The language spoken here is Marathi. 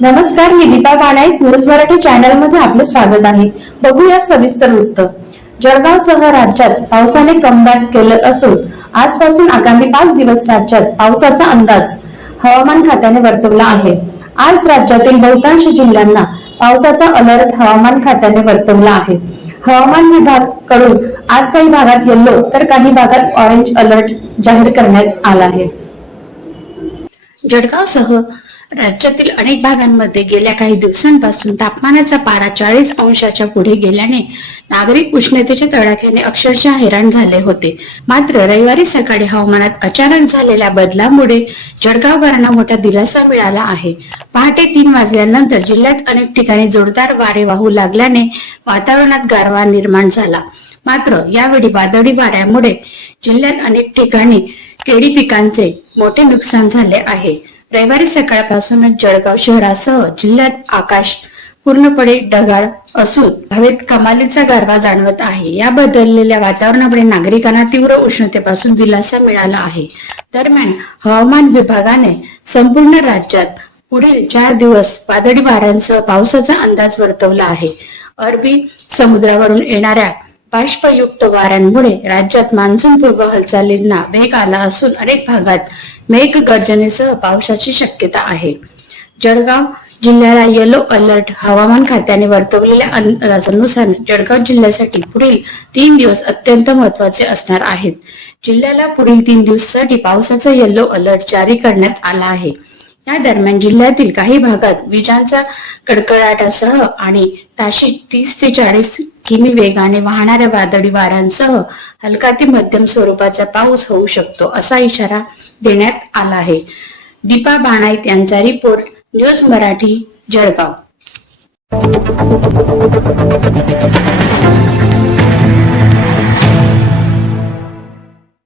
नमस्कार, मी दीपा बाणाई. न्यूज मराठी चॅनल मध्ये आपले स्वागत आहे. बघूया सविस्तर वृत्त. जळगावसह राज्यात पावसाने कमबॅक केलं असून आजपासून आगामी 5 दिवस राज्यात पावसाचा अंदाज हवामान खात्याने वर्तवला आहे. आज राज्यातील बहुतांश जिल्ह्यांना पावसाचा अलर्ट हवामान खात्याने वर्तवला आहे. हवामान विभाग कडून आज काही भागात येलो तर काही भागात ऑरेंज अलर्ट जाहीर करण्यात आला आहे. जळगावसह राज्यातील अनेक भागांमध्ये गेल्या काही दिवसांपासून तापमानाचा पारा 40 अंशाच्या पुढे गेल्याने नागरिक उष्णतेच्या तडाख्याने अक्षरशः हैराण झाले होते. मात्र रविवारी सकाळी हवामानात अचानक झालेल्या बदलामुळे जळगावकरांना मोठा दिलासा मिळाला आहे. पहाटे 3 वाजल्यानंतर जिल्ह्यात अनेक ठिकाणी जोरदार वारे वाहू लागल्याने वातावरणात गारवा निर्माण झाला. मात्र यावेळी वादळी वाऱ्यामुळे जिल्ह्यात अनेक ठिकाणी केळी पिकांचे मोठे नुकसान झाले आहे. रविवारी सकाळपासूनच जळगाव शहरासह जिल्ह्यात आकाश पूर्णपणे ढगाळ असून हवेत कमालीचा गारवा जाणवत आहे. या बदललेल्या वातावरणामुळे नागरिकांना तीव्र उष्णतेपासून दिलासा मिळाला आहे. दरम्यान हवामान विभागाने संपूर्ण राज्यात पुढील 4 दिवस वादळी वाऱ्यांसह पावसाचा अंदाज वर्तवला आहे. अरबी समुद्रावरून येणाऱ्या बाष्पयुक्त वाऱ्यांमुळे राज्यात मान्सूनपूर्व हालचालींना वेग आला असून अनेक भागात मेघगर्जनेसह पावसाची शक्यता आहे. जळगाव जिल्ह्याला येलो अलर्ट हवामान खात्याने वर्तवलेल्या अंदाजानुसार जळगाव जिल्ह्यासाठी पुढील 3 दिवस अत्यंत महत्वाचे असणार आहेत. जिल्ह्याला पुढील 3 दिवसासाठी पावसाचा येलो अलर्ट जारी करण्यात आला आहे. या दरम्यान जिल्ह्यातील काही भागात विजांचा कडकडाटासह आणि ताशी 30 ते 40 किमी वेगाने वाहणाऱ्या वादळी वाऱ्यांसह हलका ते मध्यम स्वरूपाचा पाऊस होऊ शकतो असा इशारा देण्यात आला आहे. दीपा बाणाईत यांचा रिपोर्ट, न्यूज मराठी, जळगाव.